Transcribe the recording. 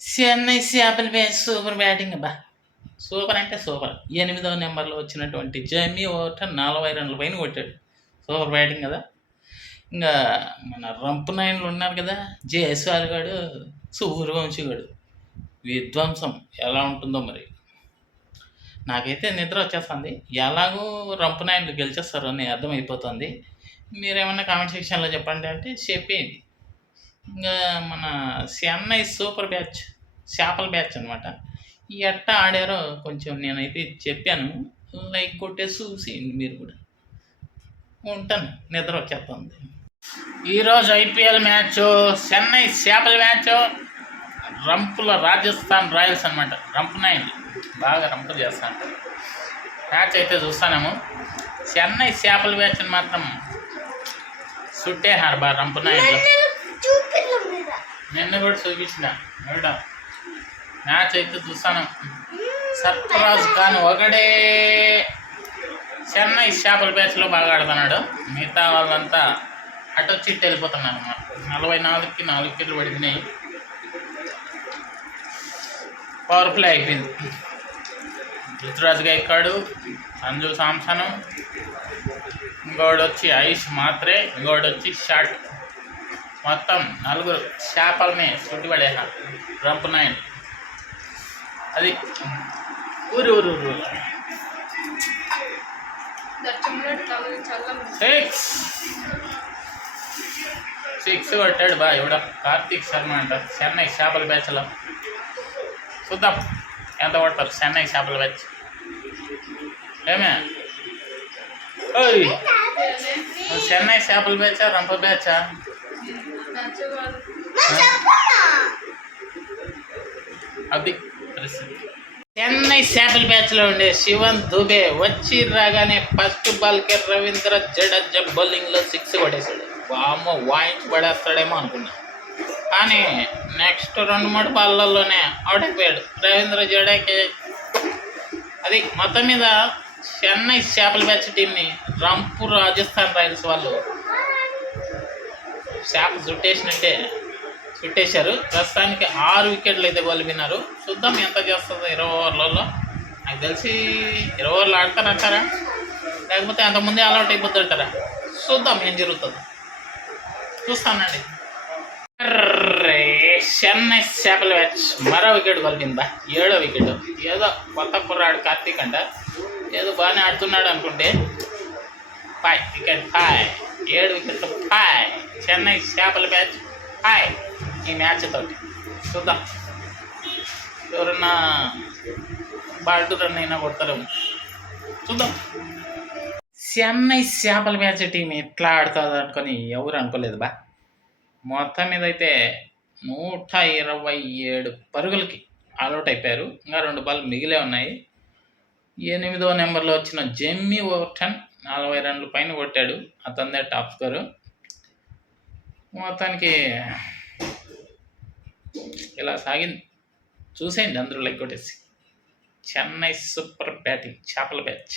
చెన్నై చేపల batch super batting అబ్బా! Super అంటే సూపర్. 8వ నెంబర్‌లో వచ్చినటువంటి జమీ ఓవర్‌టన్ 40 రన్‌ల పైన కొట్టాడు. సూపర్ బ్యాటింగ్ కదా! ఇంగా మన రంపు నాయన్లు ఉన్నారు కదా! జైస్వాల్ గాడు, సూర్యవంశి గాడు విధ్వంసం ఎలా ఉంటుందో మరి. నాకైతే నిద్ర వచ్చేస్తుంది. ఎలాగో రంపు నాయన్లు గెలిచేస్తారని అర్థమైపోతుంది. మీరేమన్నా కామెంట్ సెక్షన్‌లో చెప్పండి అంటే చెప్పేయండి. ఇంగా మన చెన్నై సూపర్ బ్యాచ్, చేపల బ్యాచ్ అనమాట. ఎట్టా ఆడారో కొంచెం నేనైతే చెప్పాను. లైక్ కొట్టేసి చూసేయండి మీరు కూడా. ఉంటాను. నిద్ర వచ్చేస్తుంది. ఈరోజు ఐపీఎల్ మ్యాచ్ చెన్నై చేపల మ్యాచ్, రంపుల రాజస్థాన్ రాయల్స్ అనమాట. రంపు నాయన్లు బాగా రంపు చేస్తాను. మ్యాచ్ అయితే చూస్తానేమో. చెన్నై చేపల బ్యాచ్ని మాత్రం సుట్టేహారు బాగా రంపు నాయన్లు. నిన్న కూడా చూపించిన మేడం. మ్యాచ్ అయితే చూస్తాను. సర్ఫరాజ్ ఖాన్ ఒకడే చెన్నై చేపల బ్యాచ్లో బాగా ఆడుతున్నాడు. మిగతా వాళ్ళంతా అటు వచ్చి ఇటు వెళ్ళిపోతున్నారు అన్నమాట. 44కి 4 వికెట్లు పడిపోయినాయి. పవర్ ప్లే అయిపోయింది. రుతురాజ్ గైక్వాడు, సంజు సామ్సన్, ఇంకోటి వచ్చి ఐష్ మాత్రే, ఇంకోటి వచ్చి షాట్. మొత్తం 4 చేపల్ని చుట్టుపడేసారు రంపు నాయన్. అది ఊరు ఊరు ఊరు 6 కొట్టాడు బా. ఎవడ కార్తీక్ శర్మ అంట చెన్నై చేపల బ్యాచ్లో. చూద్దాం ఎంత కొడతారు చెన్నై చేపల బ్యాచ్. ఏమే చెన్నై చేపల బ్యాచా రంప బ్యాచా? అది పరిస్థితి. చెన్నై చేపల బ్యాచ్లో ఉండే శివన్ దుబే వచ్చి రాగానే ఫస్ట్ బాల్కి రవీంద్ర జడేజా బౌలింగ్లో 6 కొట్టేశాడు. వామ్మో వాయించి పడేస్తాడేమో అనుకున్నా. కానీ నెక్స్ట్ 2-3 బాల్లలోనే అవుట్ అయిపోయాడు రవీంద్ర జడేజా. అది మొత్తం మీద చెన్నై చేపల బ్యాచ్ టీంని రంపు రాజస్థాన్ రాయల్స్ వాళ్ళు చేప చుట్టేసినట్టే చుట్టేశారు. ప్రస్తుతానికి 6 వికెట్లు అయితే కోల్పోయినారు. చూద్దాం ఎంత చేస్తుందో 20 ఓవర్లలో. నాకు తెలిసి 20 ఓవర్లు ఆడతారంటారా, లేకపోతే అంతకుముందే ఆల్అౌట్ అయిపోతుంటారా? చూద్దాం ఏం జరుగుతుందో. చూస్తానండి. చెన్నై చేపల బ్యాచ్ మరో వికెట్ కోల్పోయిందా. 7వ వికెట్. ఏదో కొత్త కుర్రాడు కార్తీక్ అంట, ఏదో బాగానే ఆడుతున్నాడు అనుకుంటే 5 వికెట్ 7 వికెట్లు 5. చెన్నై చేపల బ్యాచ్ 5 ఈ మ్యాచ్ తోటి. చూద్దాం ఎవరన్నా బాల్టు రన్ అయినా కొడతారేమో చూద్దాం. చెన్నై చేపల బ్యాచ్ టీం ఎట్లా ఆడుతుంది అనుకొని ఎవరు అనుకోలేదు బా. మొత్తం మీద అయితే 127 పరుగులకి ఆల్అౌట్ అయిపోయారు. ఇంకా 2 బాల్ మిగిలే ఉన్నాయి. 8వ నెంబర్లో వచ్చిన జెమ్మీ ఓవర్టన్ 40 రన్ల పైన కొట్టాడు. అతనిదే టాప్ స్కోరు. మొత్తానికి ఇలా సాగింది. చూసేయండి అందరూ లైక్ కొట్టేసి. చెన్నై సూపర్ బ్యాటింగ్ చేపల బ్యాచ్.